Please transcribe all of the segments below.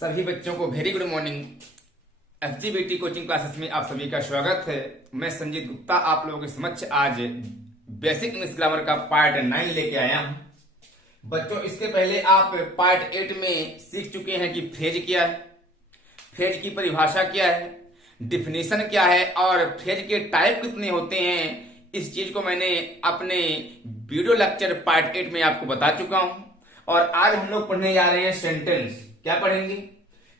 सभी बच्चों को very good morning. FGBT coaching classes में आप सभी का स्वागत है। मैं संजीत गुप्ता आप लोगों के समक्ष आज बेसिक इंग्लिश ग्रामर का पार्ट 9 लेके आया हूं। बच्चों, इसके पहले आप पार्ट 8 में सीख चुके हैं कि फ्रेज क्या है, फ्रेज की परिभाषा क्या है, डिफिनेशन क्या है और फ्रेज के टाइप कितने होते हैं। इस चीज को मैंने अपने वीडियो लेक्चर पार्ट 8 में आपको बता चुका हूं। और आज हम लोग पढ़ने जा रहे हैं सेंटेंस। क्या पढ़ेंगे?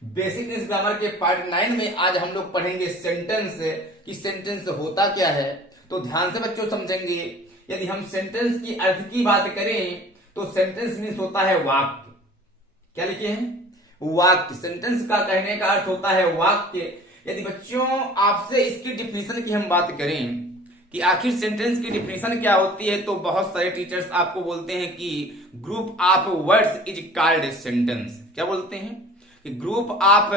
बेसिक इंग्लिश ग्रामर के पार्ट 9 में आज हम लोग पढ़ेंगे सेंटेंस कि सेंटेंस होता क्या है। तो ध्यान से बच्चों समझेंगे। यदि हम सेंटेंस की अर्थ की बात करें तो सेंटेंस मीन्स होता है वाक्य। क्या लिखे हैं? वाक्य। सेंटेंस का कहने का अर्थ होता है वाक्य। यदि बच्चों आपसे इसकी डिफिनेशन की हम बात करें कि आखिर सेंटेंस की डिफिनेशन क्या होती है, तो बहुत सारे टीचर्स आपको बोलते हैं कि group of words is called sentence. क्या बोलते हैं? कि group of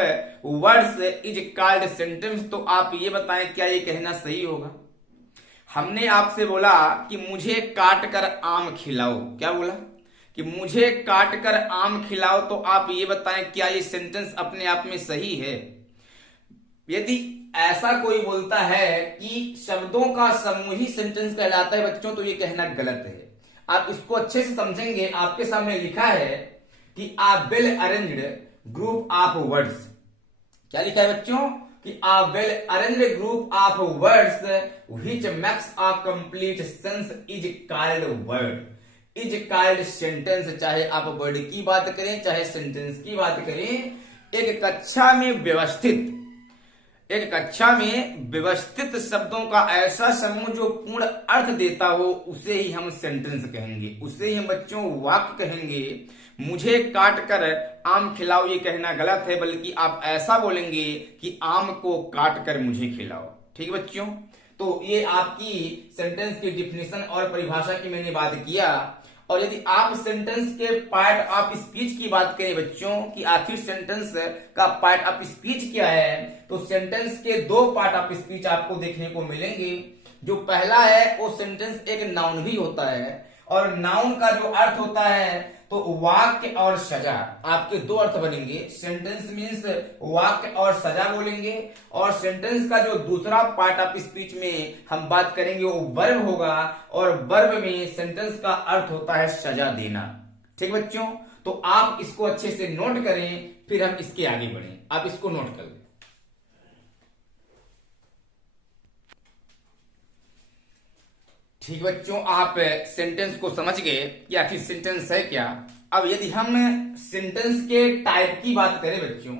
words is called sentence. तो आप ये बताएं, क्या ये कहना सही होगा? हमने आपसे बोला कि मुझे काट कर आम खिलाओ। क्या बोला? कि मुझे काट कर आम खिलाओ। तो आप ये बताएं, क्या ये सेंटेंस अपने आप में सही है? यदि ऐसा कोई बोलता है कि शब्दों का समूह ही सेंटेंस कहलाता है बच्चों, तो ये कहना गलत है। आप इसको अच्छे से समझेंगे। आपके सामने लिखा है कि a well arranged group of words. क्या लिखा है बच्चों? कि a well arranged group of words which makes a complete sense is called word is called sentence. चाहे आप वर्ड की बात करें चाहे सेंटेंस की बात करें, एक कक्षा में व्यवस्थित शब्दों का ऐसा समूह जो पूर्ण अर्थ देता हो, उसे ही हम सेंटेंस कहेंगे, उसे ही हम बच्चों वाक्य कहेंगे। मुझे काट कर आम खिलाओ ये कहना गलत है, बल्कि आप ऐसा बोलेंगे कि आम को काट कर मुझे खिलाओ। ठीक है बच्चों? तो ये आपकी सेंटेंस की डिफिनेशन और परिभाषा की मैंने बात किया। और यदि आप सेंटेंस के पार्ट ऑफ स्पीच की बात करें बच्चों कि आखिर सेंटेंस का पार्ट ऑफ स्पीच क्या है, तो सेंटेंस के दो पार्ट ऑफ स्पीच आपको देखने को मिलेंगे। जो पहला है वो सेंटेंस एक नाउन भी होता है, और नाउन का जो अर्थ होता है तो वाक्य और सजा। आपके दो अर्थ बनेंगे। सेंटेंस मीन्स वाक्य और सजा बोलेंगे। और सेंटेंस का जो दूसरा पार्ट ऑफ स्पीच में हम बात करेंगे वो वर्ब होगा, और वर्ब में सेंटेंस का अर्थ होता है सजा देना। ठीक बच्चों? तो आप इसको अच्छे से नोट करें, फिर हम इसके आगे बढ़ें। आप इसको नोट कर लें। ठीक बच्चों, आप सेंटेंस को समझ गए कि आखिर सेंटेंस है क्या। अब यदि हम सेंटेंस के टाइप की बात करें बच्चों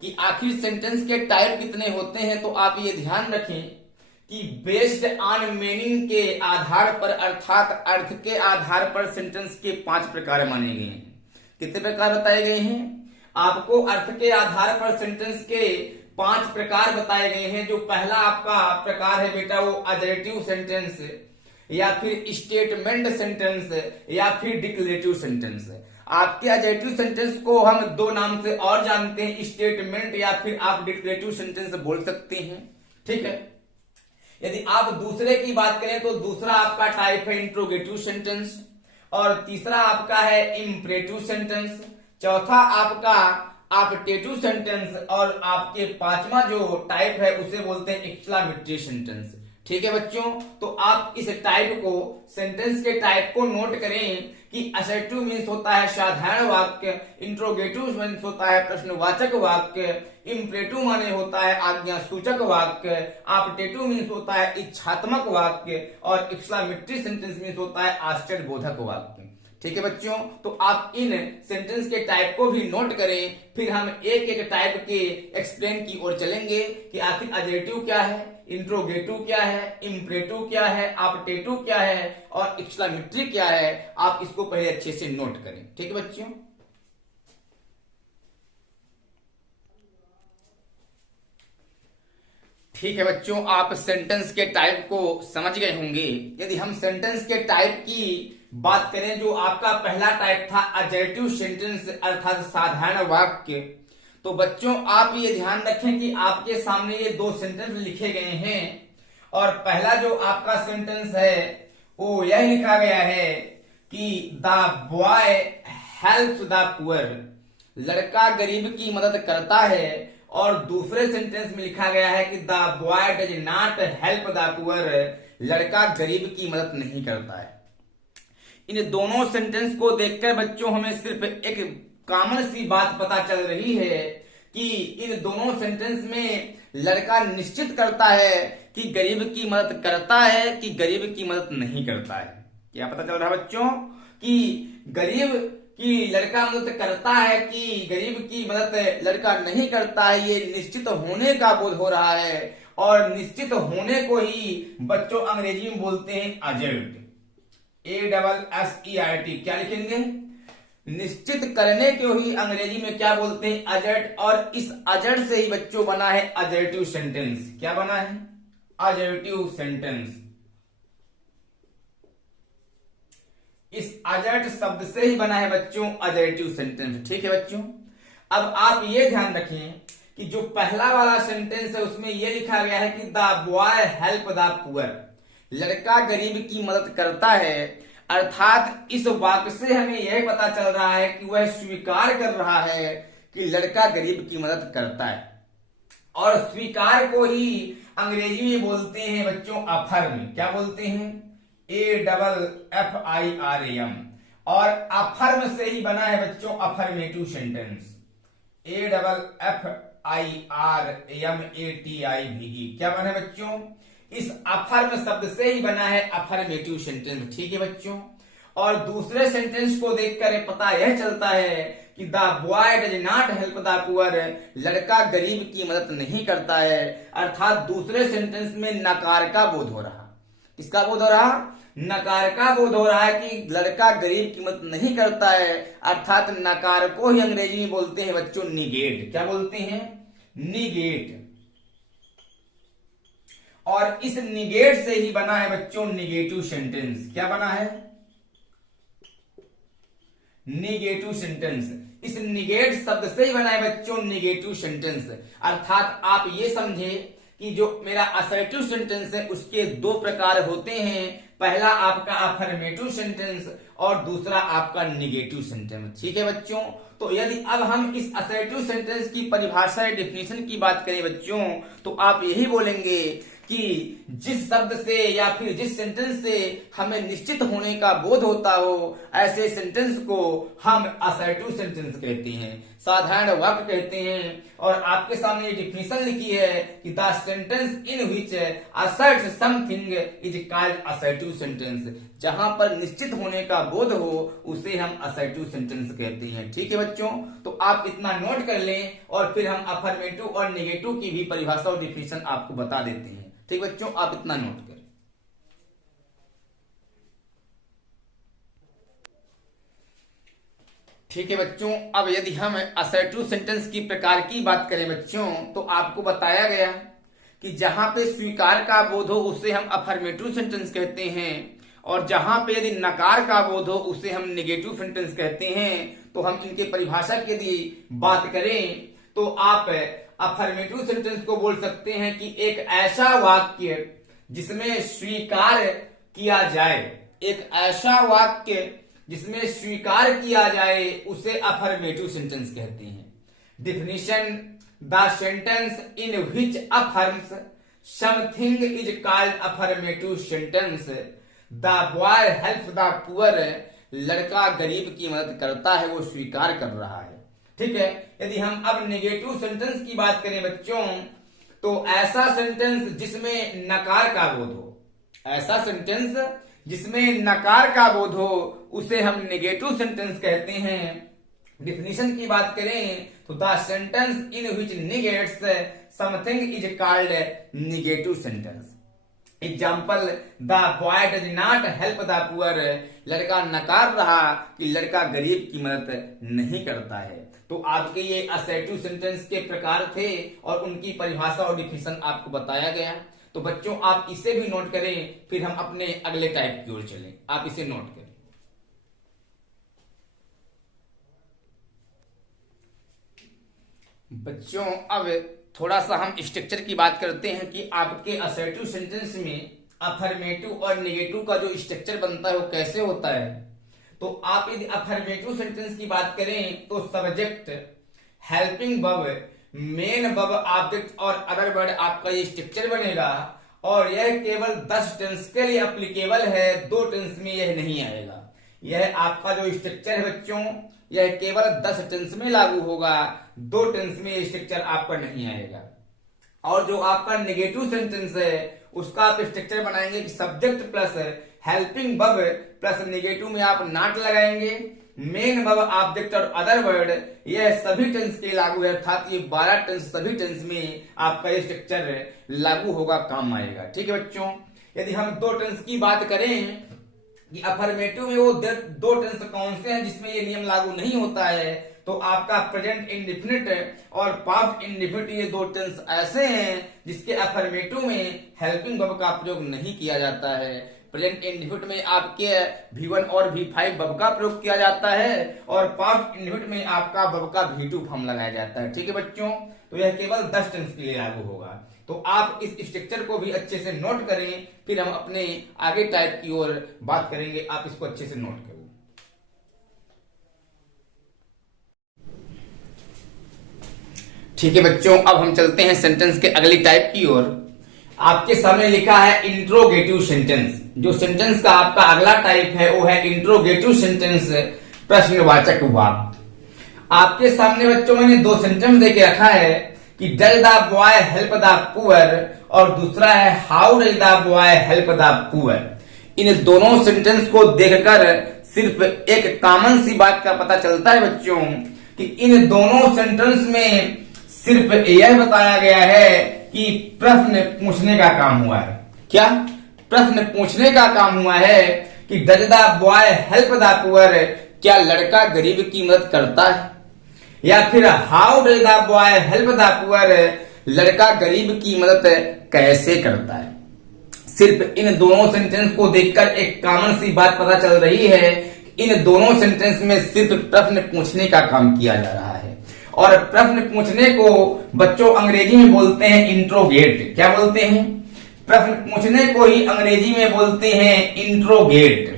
कि आखिर सेंटेंस के टाइप कितने होते हैं, तो आप ये ध्यान रखें कि बेस्ड ऑन मीनिंग के आधार पर, अर्थात अर्थ के आधार पर सेंटेंस के 5 प्रकार माने गए हैं। कितने प्रकार बताए गए हैं? आपको अर्थ के आधार पर सेंटेंस के 5 प्रकार बताए गए हैं। जो पहला आपका प्रकार है बेटा वो अजरेटिव सेंटेंस, या फिर स्टेटमेंट सेंटेंस, या फिर डिक्लेरेटिव सेंटेंस। आपके अजरेटिव सेंटेंस को हम दो नाम से और जानते हैं, स्टेटमेंट या फिर आप डिक्लेरेटिव सेंटेंस बोल सकते हैं। ठीक है? यदि आप दूसरे की बात करें तो दूसरा आपका टाइप है इंट्रोगेटिव सेंटेंस, और तीसरा आपका है इंपरेटिव सेंटेंस, चौथा आपका ऑप्टेटिव सेंटेंस, और आपके पांचवा जो टाइप है उसे बोलते हैं एक्सक्लामेटरी सेंटेंस। ठीक है बच्चों? तो आप इस टाइप को, सेंटेंस के टाइप को नोट करें कि असर्टिव मीन्स होता है साधारण वाक्य, इंट्रोगेटिव मीन्स होता है प्रश्नवाचक वाक्य, इंपरेटिव माने होता है आज्ञा सूचक वाक्य, ऑप्टेटिव मीन्स होता है इच्छात्मक वाक्य, और एक्सक्लामेटरी सेंटेंस मीन्स होता है आश्चर्यबोधक वाक्य। ठीक है बच्चों? तो आप इन सेंटेंस के टाइप को भी नोट करें, फिर हम एक एक टाइप के एक्सप्लेन की ओर चलेंगे कि आखिर अजरेटिव क्या है, इंट्रोगेटिव क्या है, इंपरेटिव क्या है, ऑप्टेटिव क्या है, और एक्सक्लामेटरी क्या है। आप इसको पहले अच्छे से नोट करें। ठीक है बच्चों? ठीक है बच्चों, आप सेंटेंस के टाइप को समझ गए होंगे। यदि हम सेंटेंस के टाइप की बात करें, जो आपका पहला टाइप था अजरेटिव सेंटेंस अर्थात साधारण वाक्य, तो बच्चों आप ये ध्यान रखें कि आपके सामने ये दो सेंटेंस लिखे गए हैं, और पहला जो आपका सेंटेंस है वो यह लिखा गया है कि the boy helps the poor. लड़का गरीब की मदद करता है, और दूसरे सेंटेंस में लिखा गया है कि the boy does not help the poor, लड़का गरीब की मदद नहीं करता है। इन दोनों सेंटेंस को देखकर बच्चों हमें सिर्फ एक कॉमन सी बात पता चल रही है कि इन दोनों सेंटेंस में लड़का निश्चित करता है कि गरीब की मदद करता है कि गरीब की मदद नहीं करता है। क्या पता चल रहा है बच्चों कि गरीब की लड़का मदद करता है कि गरीब की मदद लड़का नहीं करता है, ये निश्चित होने का बोध हो रहा है। और निश्चित होने को ही बच्चों अंग्रेजी में बोलते हैं अजर्ट, ASSERT। क्या लिखेंगे? निश्चित करने को ही अंग्रेजी में क्या बोलते हैं? अजर्ट। और इस अजर्ट से ही बच्चों बना है अजर्टिव सेंटेंस। क्या बना है? Assertive sentence. इस अजर्ट शब्द से ही बना है बच्चों अजर्टिव सेंटेंस। ठीक है बच्चों, अब आप ये ध्यान रखें कि जो पहला वाला सेंटेंस है उसमें यह लिखा गया है कि the boy help the poor, लड़का गरीब की मदद करता है। अर्थात इस वाक्य से हमें यह पता चल रहा है कि वह स्वीकार कर रहा है कि लड़का गरीब की मदद करता है। और स्वीकार को ही अंग्रेजी में बोलते हैं बच्चों अफर्म। क्या बोलते हैं? AFFIRM। और अफर्म से ही बना है बच्चों अफर्मेटिव सेंटेंस, AFFIRMATIVE। क्या बना है बच्चों? इस अफर्म शब्द से ही बना है अफर्मेटिव सेंटेंस। ठीक है बच्चों, और दूसरे सेंटेंस को देखकर पता यह चलता है कि the boy does not help the poor, लड़का गरीब की मदद नहीं करता है। अर्थात दूसरे सेंटेंस में नकार का बोध हो रहा। किसका बोध हो रहा? नकार का बोध हो रहा है कि लड़का गरीब की मदद नहीं करता है। अर्थात नकार को ही अंग्रेजी में बोलते हैं बच्चों निगेट। क्या बोलते हैं? निगेट। और इस निगेट से ही बना है बच्चों निगेटिव सेंटेंस। क्या बना है? Negative sentence. इस निगेट शब्द से ही बना है बच्चों निगेटिव सेंटेंस। अर्थात आप ये समझे कि जो मेरा असर्टिव सेंटेंस है उसके दो प्रकार होते हैं। पहला आपका अफर्मेटिव सेंटेंस और दूसरा आपका निगेटिव सेंटेंस। ठीक है बच्चों, तो यदि अब हम इस असर्टिव सेंटेंस की परिभाषा या डिफिनेशन की बात करें बच्चों, तो आप यही बोलेंगे कि जिस शब्द से या फिर जिस सेंटेंस से हमें निश्चित होने का बोध होता हो ऐसे सेंटेंस को हम असर्टिव सेंटेंस कहते हैं, साधारण वाक्य कहते हैं। और आपके सामने ये डिफिनेशन लिखी है कि the sentence in which assert something is called assertive sentence. जहां पर निश्चित होने का बोध हो उसे हम असर्टिव सेंटेंस कहते हैं। ठीक है बच्चों, तो आप इतना नोट कर लें और फिर हम अफर्मेटिव और नेगेटिव की भी परिभाषा और डिफिनेशन आपको बता देते हैं। ठीक बच्चों, आप इतना नोट करें। ठीक है बच्चों, अब यदि हम असर्टिव सेंटेंस की प्रकार की बात करें बच्चों, तो आपको बताया गया कि जहां पे स्वीकार का बोध हो उसे हम अफर्मेटिव सेंटेंस कहते हैं, और जहां पे यदि नकार का बोध हो उसे हम नेगेटिव सेंटेंस कहते हैं। तो हम इनके परिभाषा की यदि बात करें तो आप अफर्मेटिव सेंटेंस को बोल सकते हैं कि एक ऐसा वाक्य जिसमें स्वीकार किया जाए, एक ऐसा वाक्य जिसमें स्वीकार किया जाए उसे अफर्मेटिव सेंटेंस कहते हैं। Definition: the sentence in which affirms something is called affirmative sentence. The boy help the poor, लड़का गरीब की मदद करता है, वो स्वीकार कर रहा है। ठीक है, यदि हम अब नेगेटिव सेंटेंस की बात करें बच्चों, तो ऐसा सेंटेंस जिसमें नकार का बोध हो, ऐसा सेंटेंस जिसमें नकार का बोध हो उसे हम नेगेटिव सेंटेंस कहते हैं। डिफिनेशन की बात करें तो the sentence in which negates something is called negative sentence. Example: the boy does not help the poor, लड़का नकार रहा कि लड़का गरीब की मदद नहीं करता है। तो आपके ये असर्टिव सेंटेंस के प्रकार थे और उनकी परिभाषा और डिफिनेशन आपको बताया गया। तो बच्चों आप इसे भी नोट करें, फिर हम अपने अगले टाइप की ओर चलें। आप इसे नोट करें। बच्चों अब थोड़ा सा हम स्ट्रक्चर की बात करते हैं कि आपके असर्टिव सेंटेंस में अफर्मेटिव और नेगेटिव का जो स्ट्रक्चर बनता है वो कैसे होता है। तो आप यदि अफर्मेटिव सेंटेंस की बात करें तो subject, helping verb, main verb, object और अदर वर्ड आपका ये स्ट्रक्चर बनेगा। और यह केवल 10 टेंस के लिए एप्लीकेबल है, 2 टेंस में यह नहीं आएगा। यह आपका जो स्ट्रक्चर है बच्चों, यह केवल 10 टेंस में लागू होगा, 2 टेंस में यह स्ट्रक्चर आपका नहीं आएगा। और जो आपका नेगेटिव सेंटेंस है उसका आप स्ट्रक्चर बनाएंगे कि subject plus helping verb plus negative में आप नॉट लगाएंगे, मेन वर्ब, ऑब्जेक्ट और अदर वर्ड, यह सभी टेंस के लागू है, अर्थात ये 12 टेंस सभी टेंस में आपका ये स्ट्रक्चर लागू होगा, काम आएगा। ठीक है बच्चों, यदि हम 2 टेंस की बात करें कि अफर्मेटिव में वो 2 टेंस कौन से हैं जिसमें ये नियम लागू नहीं होता है, तो आपका प्रेजेंट इंडेफिनिट और पास्ट इंडेफिनिट, ये 2 टेंस ऐसे हैं जिसके अफर्मेटिव में हेल्पिंग वर्ब का प्रयोग नहीं किया जाता है। प्रेजेंट इंडेफिनिट में आपके V1 और V5 वर्ब का प्रयोग किया जाता है और पास्ट इंडेफिनिट में आपका वर्ब का V2 फॉर्म लगाया जाता है। ठीक है बच्चों, तो यह केवल 10 टेंस के लिए लागू होगा। तो आप इस स्ट्रक्चर को भी अच्छे से नोट करें, फिर हम अपने आगे टाइप की ओर बात करेंगे। आप इसको अच्छे से नोट करें। ठीक है बच्चों, अब हम चलते हैं सेंटेंस के अगली टाइप की ओर। आपके सामने लिखा है इंट्रोगेटिव सेंटेंस। जो सेंटेंस का आपका अगला टाइप है वो है इंट्रोगेटिव सेंटेंस, प्रश्नवाचक वाक्य। आपके सामने बच्चों मैंने 2 सेंटेंस देके रखा है कि does the boy help the poor, और दूसरा है how does the boy help the poor. इन दोनों सेंटेंस को देखकर सिर्फ एक कॉमन सी बात का पता चलता है बच्चों कि इन दोनों सेंटेंस में सिर्फ यह बताया गया है कि प्रश्न पूछने का काम हुआ है। क्या प्रश्न पूछने का काम हुआ है कि does the boy help the poor, क्या लड़का गरीब की मदद करता है, या फिर how does the boy help the poor, लड़का गरीब की मदद कैसे करता है। सिर्फ इन दोनों सेंटेंस को देखकर एक कॉमन सी बात पता चल रही है, इन दोनों सेंटेंस में सिर्फ प्रश्न पूछने का काम किया जा रहा है। और प्रश्न पूछने को बच्चों अंग्रेजी में बोलते हैं इंट्रोगेट। क्या बोलते हैं? प्रश्न पूछने को ही अंग्रेजी में बोलते हैं इंट्रोगेट।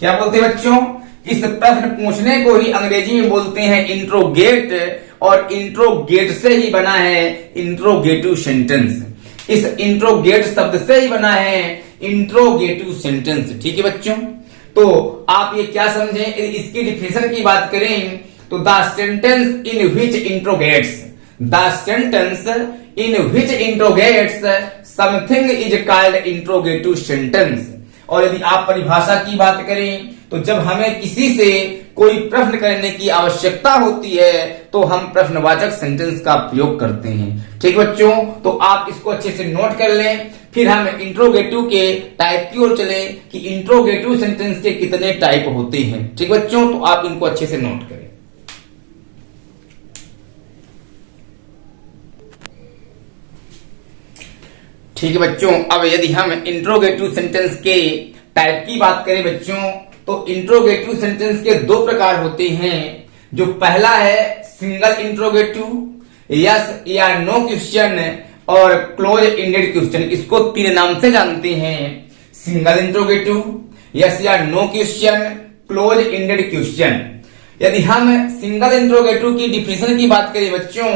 क्या बोलते हैं बच्चों? इस प्रश्न पूछने को ही अंग्रेजी में बोलते हैं इंट्रोगेट, और इंट्रोगेट से ही बना है इंट्रोगेटिव सेंटेंस। इस इंट्रोगेट शब्द से ही बना है इंट्रोगेटिव सेंटेंस। ठीक है बच्चों, तो आप ये क्या समझे, इसकी डिफिनेशन की बात करें तो the sentence in which interrogates, the sentence in which interrogates something is called interrogative sentence. और यदि आप परिभाषा की बात करें तो जब हमें किसी से कोई प्रश्न करने की आवश्यकता होती है तो हम प्रश्नवाचक सेंटेंस का प्रयोग करते हैं। ठीक बच्चों, तो आप इसको अच्छे से नोट कर लें, फिर हम इंट्रोगेटिव के टाइप की ओर चले कि इंट्रोगेटिव सेंटेंस के कितने टाइप होते हैं। ठीक बच्चों, तो आप इनको अच्छे से नोट करें। ठीक है बच्चों, अब यदि हम इंट्रोगेटिव सेंटेंस के टाइप की बात करें बच्चों, तो इंट्रोगेटिव सेंटेंस के 2 प्रकार होते हैं। जो पहला है सिंगल इंट्रोगेटिव, यस या नो क्वेश्चन, और क्लोज एंडेड क्वेश्चन। इसको 3 नाम से जानते हैं, सिंगल इंट्रोगेटिव, यस या no question, close ended question. यदि हम सिंगल इंट्रोगेटिव की डिफिनेशन की बात करें बच्चों,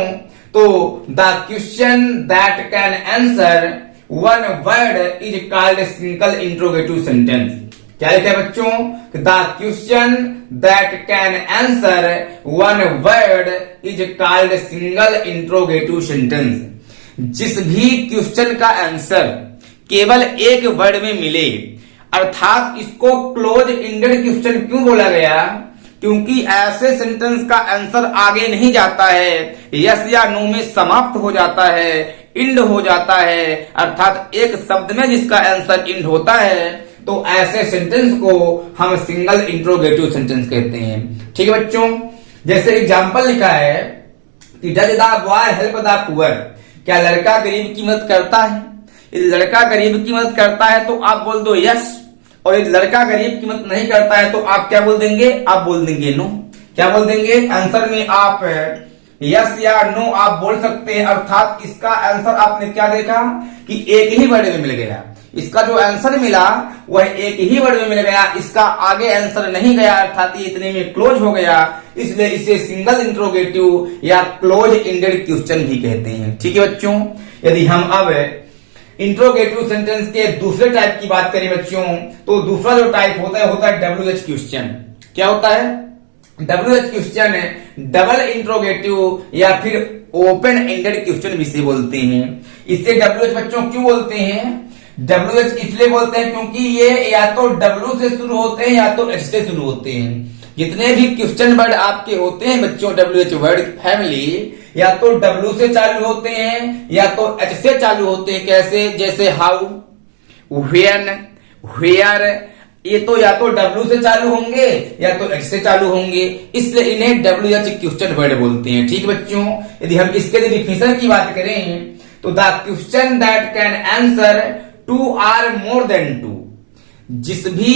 तो the question that can answer 1 word is called single interrogative sentence. क्या लिखा है बच्चों? The question that can answer 1 word is called single interrogative sentence. जिस भी क्वेश्चन का आंसर केवल एक वर्ड में मिले, अर्थात इसको क्लोज एंडेड क्वेश्चन क्यों बोला गया? क्योंकि ऐसे सेंटेंस का आंसर आगे नहीं जाता है, यस या नो में समाप्त हो जाता है, इंड हो जाता है, अर्थात एक शब्द में जिसका आंसर इंड होता है, तो ऐसे सेंटेंस को हम सिंगल इंट्रोगेटिव सेंटेंस कहते हैं। ठीक है बच्चों, जैसे एग्जांपल लिखा है कि does the boy help the poor, क्या लड़का गरीब की मदद करता है? यदि लड़का गरीब की मदद करता है तो आप बोल दो यस, और यदि लड़का गरीब की मदद नहीं करता है तो आप क्या बोल देंगे? आप बोल देंगे नो। क्या बोल देंगे? आंसर में आप यस या नो आप बोल सकते हैं, अर्थात इसका आंसर आपने क्या देखा कि एक ही वर्ड में मिल गया। इसका जो आंसर मिला वह एक ही वर्ड में मिल गया, इसका आगे आंसर नहीं गया, अर्थात ये इतने में क्लोज हो गया, इसलिए इसे सिंगल इंट्रोगेटिव या क्लोज एंडेड क्वेश्चन भी कहते हैं। ठीक है बच्चों, यदि हम अब इंट्रोगेटिव सेंटेंस के दूसरे टाइप की बात करें बच्चों, तो दूसरा जो टाइप होता है WH क्वेश्चन। क्या होता है? WH क्वेश्चन डबल इंट्रोगेटिव या फिर ओपन एंडेड क्वेश्चन भी से बोलते हैं। इसे WH बच्चों क्यों बोलते हैं? WH इसलिए बोलते हैं क्योंकि ये या तो W से शुरू होते हैं या तो H से शुरू होते हैं। जितने भी क्वेश्चन वर्ड आपके होते हैं बच्चों WH वर्ड फैमिली, या तो W से चालू होते हैं या तो H से चालू होते हैं। कैसे? जैसे हाउ, व्हेन, वेयर, ये तो या तो W से चालू होंगे या तो H से चालू होंगे, इसलिए इन्हें WH क्वेश्चन वर्ड बोलते हैं। ठीक बच्चों, यदि हम इसके लिए डिफिनेशन की बात करें तो the question that can answer 2 or more than 2, जिस भी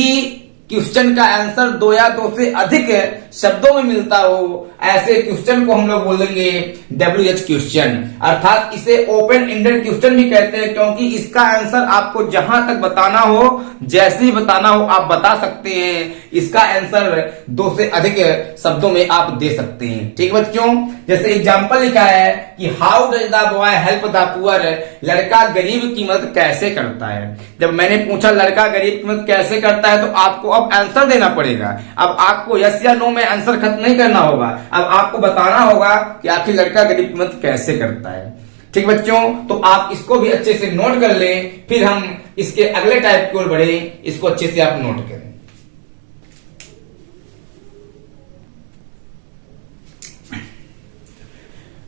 क्वेश्चन का आंसर 2 या 2 से अधिक शब्दों में मिलता हो, ऐसे क्वेश्चन को हम लोग बोलेंगे WH क्वेश्चन। अर्थात इसे ओपन एंडेड क्वेश्चन भी कहते हैं, क्योंकि इसका आंसर आपको जहां तक बताना हो, जैसे ही बताना हो आप बता सकते हैं। इसका आंसर 2 से अधिक शब्दों में आप दे सकते हैं। ठीक बच्चों, जैसे एग्जाम्पल लिखा है कि how does the boy help the poor, लड़का गरीब की मदद कैसे करता है। जब मैंने पूछा लड़का गरीब की मदद कैसे करता है, तो आपको अब आंसर देना पड़ेगा। अब आपको यस या नो में आंसर खत्म नहीं करना होगा, अब आपको बताना होगा कि आखिर लड़का गरीब की मदद कैसे करता है। ठीक बच्चों, तो आप इसको भी अच्छे से नोट कर लें, फिर हम इसके अगले टाइप की ओर बढ़े। इसको अच्छे से आप नोट करें।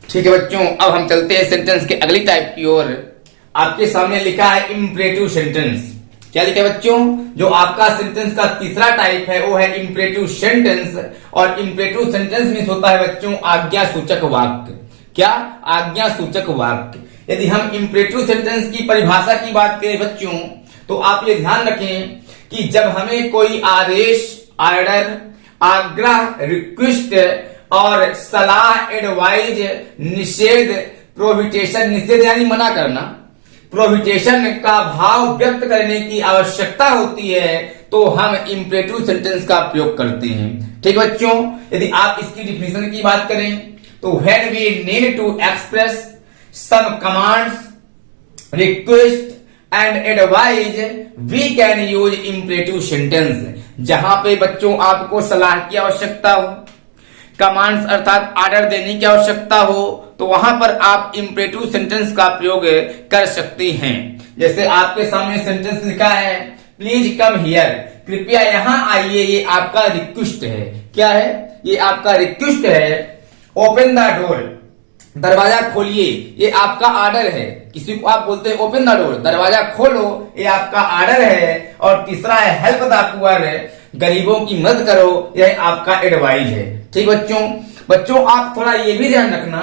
ठीक है बच्चों, अब हम चलते हैं सेंटेंस के अगली टाइप की ओर। आपके सामने लिखा है इंपरेटिव सेंटेंस। क्या लिखा है बच्चों? जो आपका सेंटेंस का तीसरा टाइप है वो है इंपरेटिव सेंटेंस। और इंपरेटिव सेंटेंस मीन्स होता है बच्चों आज्ञा सूचक वाक्य। क्या? आज्ञा सूचक वाक्य। यदि हम इंपरेटिव सेंटेंस की परिभाषा की बात करें बच्चों, तो आप ये ध्यान रखें कि जब हमें कोई आदेश, ऑर्डर, आग्रह, रिक्वेस्ट और सलाह, एडवाइज, निषेध, प्रोहिबिटेशन, निषेध यानी मना करना, प्रोहिबिटेशन का भाव व्यक्त करने की आवश्यकता होती है, तो हम इंपरेटिव सेंटेंस का प्रयोग करते हैं। ठीक बच्चों, यदि आप इसकी डिफिनेशन की बात करें तो when we need to express some commands, request and advise we can use imperative sentence. जहां पे बच्चों आपको सलाह की आवश्यकता हो, कमांड्स अर्थात ऑर्डर देने की आवश्यकता हो, तो वहां पर आप इंपरेटिव सेंटेंस का प्रयोग कर सकते हैं। जैसे आपके सामने सेंटेंस लिखा है प्लीज कम हियर, कृपया यहां आइए, ये आपका रिक्वेस्ट है। क्या है? ये आपका रिक्वेस्ट है। ओपन द डोर, दरवाजा खोलिए, ये आपका ऑर्डर है। किसी को आप बोलते हैं ओपन द डोर, दरवाजा खोलो, ये आपका ऑर्डर है। और तीसरा है हेल्प द पुअर, गरीबों की मदद करो, यह आपका एडवाइज है। ठीक बच्चों आप थोड़ा ये भी ध्यान रखना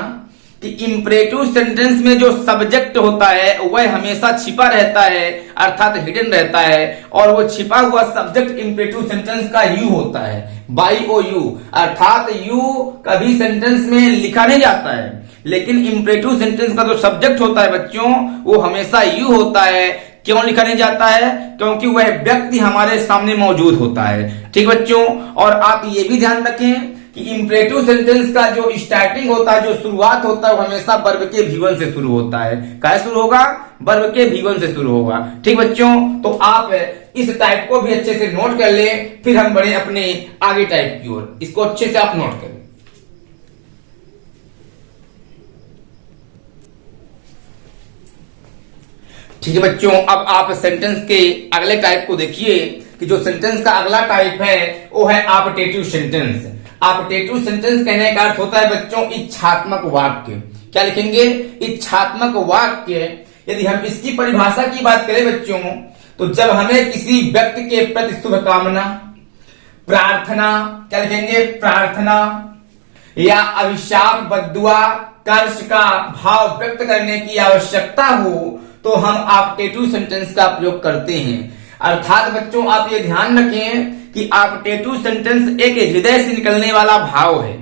कि इंपरेटिव सेंटेंस में जो सब्जेक्ट होता है वह हमेशा छिपा रहता है, अर्थात हिडन रहता है। और वो छिपा हुआ सब्जेक्ट इंपरेटिव सेंटेंस का यू होता है, YOU, अर्थात यू कभी सेंटेंस में लिखा नहीं जाता है, लेकिन इंपरेटिव सेंटेंस का जो सब्जेक्ट होता है बच्चों वो हमेशा यू होता है। क्यों लिखा नहीं जाता है? क्योंकि वह व्यक्ति हमारे सामने मौजूद होता है। ठीक बच्चों, और आप ये भी ध्यान रखें कि इंपरेटिव सेंटेंस का जो स्टार्टिंग होता है, जो शुरुआत होता है, वो हमेशा वर्ब के V1 से शुरू होता है। क्या शुरू होगा? वर्ब के V1 से शुरू होगा। ठीक बच्चों, तो आप इस टाइप को भी अच्छे से नोट कर लें, फिर हम बढ़े अपने आगे टाइप की ओर। इसको अच्छे से आप नोट करें। ठीक है बच्चों, अब आप सेंटेंस के अगले टाइप को देखिए कि जो सेंटेंस का अगला टाइप है वो है ऑप्टेटिव सेंटेंस। ऑप्टेटिव सेंटेंस कहने का अर्थ होता है बच्चों इच्छात्मक वाक्य। क्या लिखेंगे? इच्छात्मक वाक्य। यदि हम इसकी परिभाषा की बात करें बच्चों, तो जब हमें किसी व्यक्ति के प्रति शुभकामना, प्रार्थना, क्या लिखेंगे? प्रार्थना या अभिशाप, बद्दुआ, कर्ष का भाव व्यक्त करने की आवश्यकता हो, तो हम ऑप्टेटिव सेंटेंस का प्रयोग करते हैं। अर्थात बच्चों आप ये ध्यान रखें कि ऑप्टेटिव सेंटेंस एक हृदय से निकलने वाला भाव है।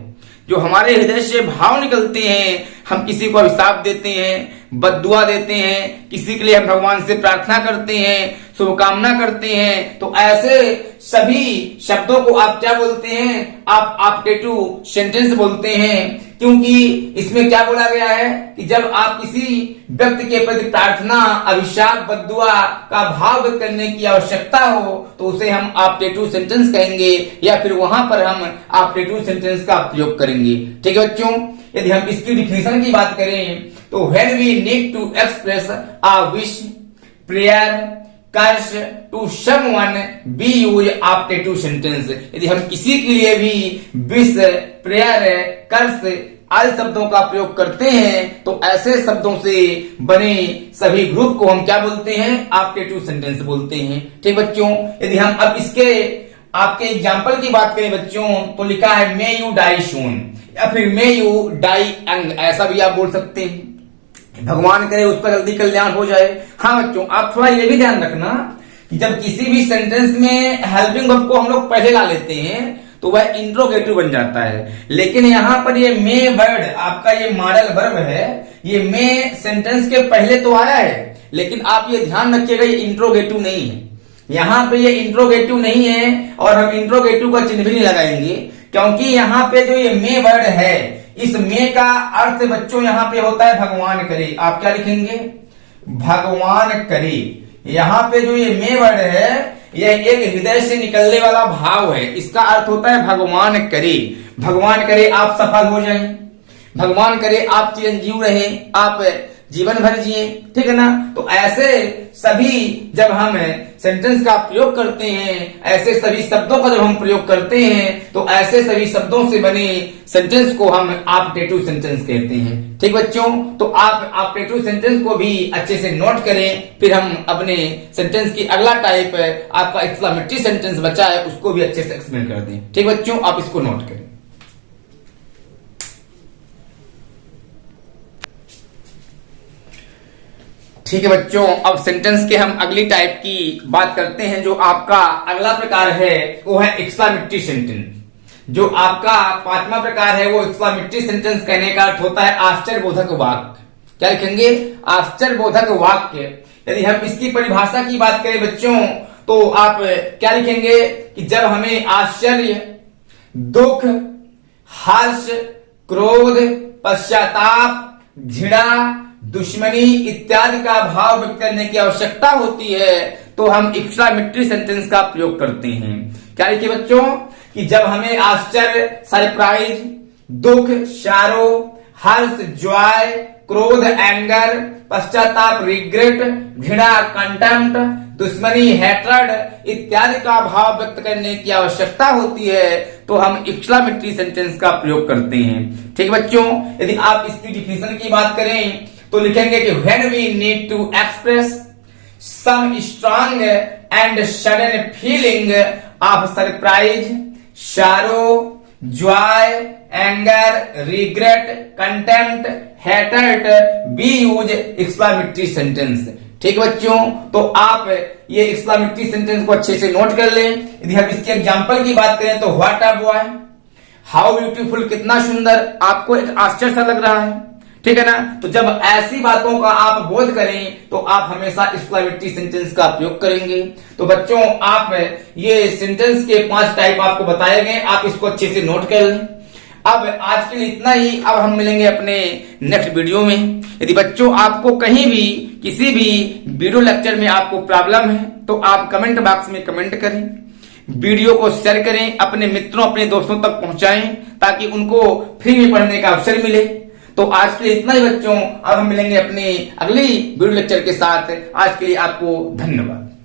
जो हमारे हृदय से भाव निकलते हैं, हम किसी को अभिशाप देते हैं, बद्दुआ देते हैं, किसी के लिए हम भगवान से प्रार्थना करते हैं, शुभकामना करते हैं, तो ऐसे सभी शब्दों को आप क्या बोलते हैं? आप ऑप्टेटिव सेंटेंस बोलते हैं। क्योंकि इसमें क्या बोला गया है कि जब आप किसी व्यक्ति के प्रति प्रार्थना, अभिशाप, बद्दुआ का भाव व्यक्त करने की आवश्यकता हो तो उसे हम ऑप्टेटिव सेंटेंस कहेंगे, या फिर वहां पर हम ऑप्टेटिव सेंटेंस का प्रयोग करेंगे। ठीक है बच्चों, यदि हम इसकी डिफिनेशन की बात करें तो when we need to express a wish, prayer, curse to someone be use optative sentence. यदि हम किसी के लिए भी विश, प्रेयर, कर्स आदि शब्दों का प्रयोग करते हैं तो ऐसे शब्दों से बने सभी ग्रुप को हम क्या बोलते हैं? ऑप्टेटिव सेंटेंस बोलते हैं। ठीक बच्चों, यदि हम अब इसके आपके एग्जाम्पल की बात करें बच्चों तो लिखा है मे यू डाई सून, या फिर मे यू डाई यंग, ऐसा भी आप बोल सकते हैं। भगवान करे उस पर जल्दी कल्याण हो जाए। हाँ बच्चों, आप थोड़ा ये भी ध्यान रखना कि जब किसी भी सेंटेंस में हेल्पिंग वर्ब को हम लोग पहले ला लेते हैं तो वह इंट्रोगेटिव बन जाता है, लेकिन यहाँ पर ये मे वर्ड आपका ये मॉडल वर्ब है, ये मे सेंटेंस के पहले तो आया है, लेकिन आप ये ध्यान रखिएगा ये इंट्रोगेटिव नहीं है। यहाँ पे ये इंट्रोगेटिव नहीं है और हम इंट्रोगेटिव का चिन्ह भी नहीं लगाएंगे, क्योंकि यहाँ पे जो ये मे वर्ड है, इस मे का अर्थ बच्चों यहाँ पे होता है भगवान करे। आप क्या लिखेंगे? भगवान करे। यहाँ पे जो ये मे वर्ड है यह एक हृदय से निकलने वाला भाव है, इसका अर्थ होता है भगवान करे। भगवान करे आप सफल हो जाएं, भगवान करे आप चिरंजीव रहे, आप जीवन भर जिए। ठीक है ना? तो ऐसे सभी जब हम सेंटेंस का प्रयोग करते हैं, ऐसे सभी शब्दों का जब हम प्रयोग करते हैं तो ऐसे सभी शब्दों से बने सेंटेंस को हम ऑप्टेटिव सेंटेंस कहते हैं। ठीक बच्चों, तो आप ऑप्टेटिव सेंटेंस को भी अच्छे से नोट करें, फिर हम अपने सेंटेंस की अगला टाइप आपका एक्सक्लेमेटरी सेंटेंस बचा है उसको भी अच्छे से एक्सप्लेन कर दें। ठीक बच्चों, आप इसको नोट करें। ठीक है बच्चों, अब सेंटेंस के हम अगली टाइप की बात करते हैं। जो आपका अगला प्रकार है वो है एक्सक्लेमेटरी सेंटेंस। जो आपका पांचवा प्रकार है वो एक्सक्लेमेटरी सेंटेंस कहने का अर्थ होता है आश्चर्यबोधक वाक्य। क्या लिखेंगे? आश्चर्यबोधक वाक्य। यदि हम इसकी परिभाषा की बात करें बच्चों तो आप क्या लिखेंगे कि जब हमें आश्चर्य, दुख, हर्ष, क्रोध, पश्चाताप, घृणा, दुश्मनी इत्यादि का भाव व्यक्त करने की आवश्यकता होती है तो हम एक्सक्लेमेटरी सेंटेंस का प्रयोग करते हैं। क्या लिखिए बच्चों कि जब हमें आश्चर्य, सरप्राइज, दुख, शारो, हर्ष, जॉय, क्रोध, एंगर, पश्चाताप, रिग्रेट, घृणा, कंटेम्प्ट, दुश्मनी, हैट्रेड इत्यादि का भाव व्यक्त करने की आवश्यकता होती है तो हम एक्सक्लेमेटरी सेंटेंस का प्रयोग करते हैं। ठीक बच्चों, यदि आप इसकी डिफिनेशन की बात करें तो लिखेंगे कि when we need to express some strong and sudden feeling of surprise, sorrow, joy, anger, regret, contempt, hatred, we use exclamatory sentence। ठीक बच्चों, तो आप ये एक्सक्लेमेटरी सेंटेंस को अच्छे से नोट कर लें। यदि हम इसके एग्जांपल की बात करें तो what a boy, how beautiful, कितना सुंदर, आपको एक आश्चर्य सा लग रहा है। ठीक है ना? तो जब ऐसी बातों का आप बोध करें तो आप हमेशा एक्सक्लेमेटरी सेंटेंस का प्रयोग करेंगे। तो बच्चों, आप ये सेंटेंस के 5 टाइप आपको बताए गए, आप इसको अच्छे से नोट कर लें। अब आज के लिए इतना ही, अब हम मिलेंगे अपने नेक्स्ट वीडियो में। यदि बच्चों आपको कहीं भी किसी भी वीडियो लेक्चर में आपको प्रॉब्लम है तो आप कमेंट बॉक्स में कमेंट करें, वीडियो को शेयर करें, अपने मित्रों, अपने दोस्तों तक पहुंचाएं ताकि उनको फ्री में पढ़ने का अवसर मिले। तो आज के लिए इतना ही बच्चों, अब हम मिलेंगे अपने अगली वीडियो लेक्चर के साथ। आज के लिए आपको धन्यवाद।